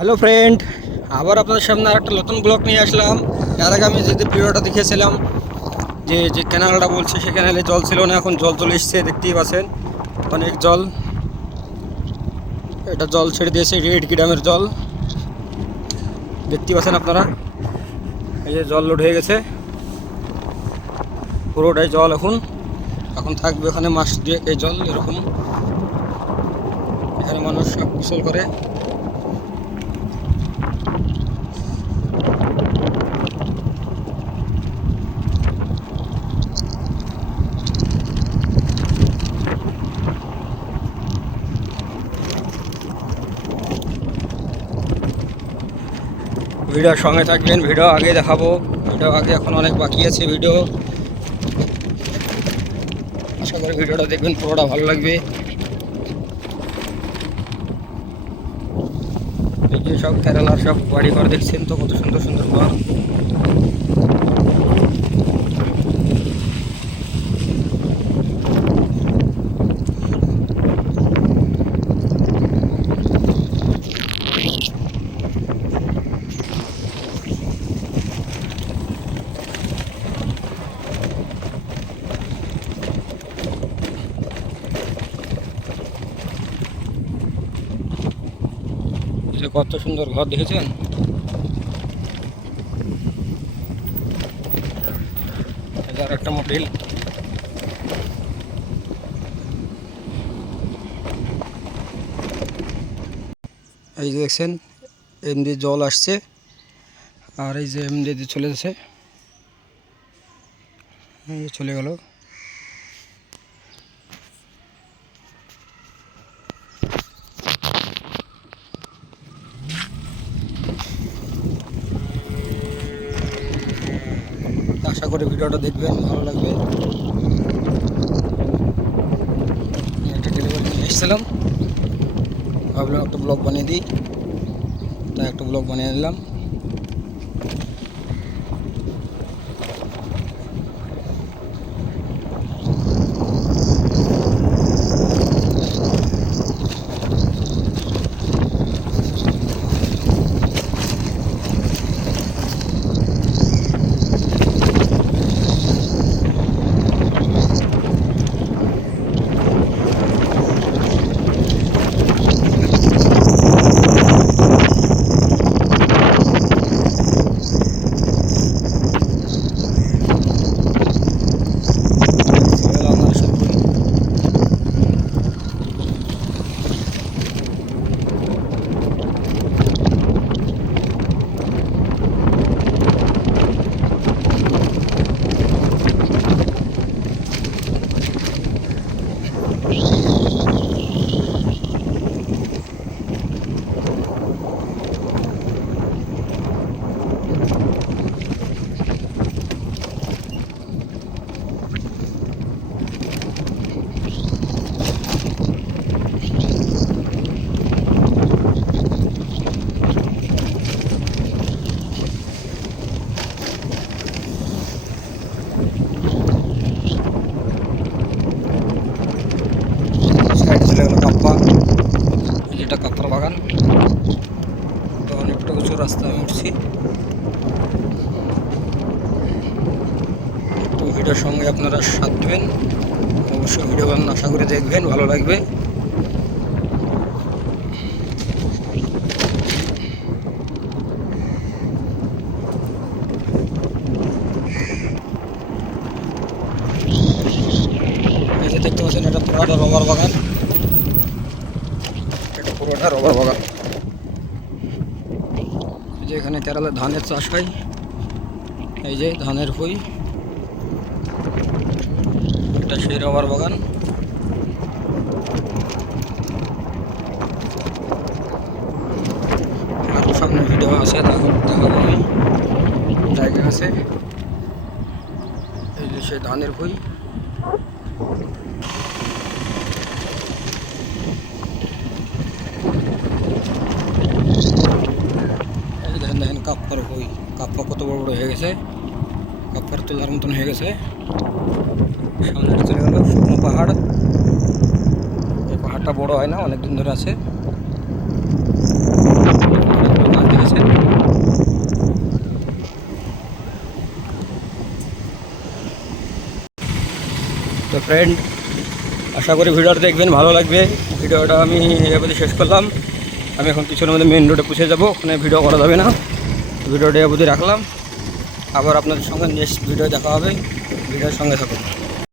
Hello friend, আবার আপনাদের সামনে আরেকটা নতুন ব্লগ নিয়ে আসলাম। এর আগে আমি যে ভিডিওটা দেখিয়েছিলাম যে যে ক্যানালটা বলছে সে ক্যানালে জল ছিল না, এখন জল চলে এসছে। দেখতেই পাচ্ছেন অনেক জল। এটা জল ছেড়ে দিয়েছে, ইটকি ড্যামের জল দেখতেই পাচ্ছেন আপনারা। এই যে জল লোড হয়ে গেছে, পুরোটাই জল। এখন এখন থাকবে ওখানে মাস দিয়ে এই জল এরকম। এখানে মানুষ সব গোসল করে। ভিডিওর সঙ্গে থাকবেন, ভিডিও আগে দেখাবো। ভিডিও আগে এখন অনেক বাকি আছে ভিডিও। আশা করি ভিডিওটা দেখবেন, পুরোটা ভালো লাগবে। এই যে সব কেরালার সব বাড়ি ঘর দেখছেন তো, কত সুন্দর সুন্দর ঘর। কত সুন্দর ঘর দেখেছেন। আর একটা মোটেল। এই যে দেখছেন এমনি জল আসছে, আর এই যে এমনি দিয়ে চলে যাচ্ছে, চলে গেল। আশা করি ভিডিওটা দেখবেন, ভালো লাগবে। একটা ডেলিভারি নিয়ে এসেছিলাম, ভাবলাম একটা ব্লগ বানিয়ে দিই, তাই একটা ব্লগ বানিয়ে নিলাম। যেটা কাপ্পা বাগান, তো অনেকটা উঁচু রাস্তা আমি উঠছি। তো ভিডিওর সঙ্গে আপনারা সাথ দেবেন, অবশ্যই ভিডিও আশা করে দেখবেন, ভালো লাগবে। এই যে দেখতে পাচ্ছেন, এটা পুরোটা রবার বাগান, এটা পুরোটা রবার বাগান। এই যে এখানে কেরালায় ধানের চাষ হয়, এই যে ধানের ভুঁই, এটা সেই রবার বাগান। আরও সামনে ভিডিও আছে, দেখাবো আমি, জায়গা আছে। এই যে সেই ধানের ভুঁই। দেখেন দেখেন কাপ্পার ভুঁই, কাপ্পা কত বড় বড় হয়ে গেছে, কাপ্পার তোলার মতন হয়ে গেছে। সামনে চলে গেল শুকনো পাহাড়। এই পাহাড়টা বড় হয় না, অনেক দিন ধরে আছে। তো ফ্রেন্ড, আশা করি ভিডিওটা দেখবেন, ভালো লাগবে। ভিডিওটা আমি এভাবে শেষ করলাম। আমি এখন কিছুর মধ্যে মেন রোডে পৌঁছে যাবো, ওখানে ভিডিও করা যাবে না। ভিডিওটা এভাবে রাখলাম, আবার আপনাদের সঙ্গে নেক্সট ভিডিও দেখা হবে। ভিডিওর সঙ্গে থাকুন।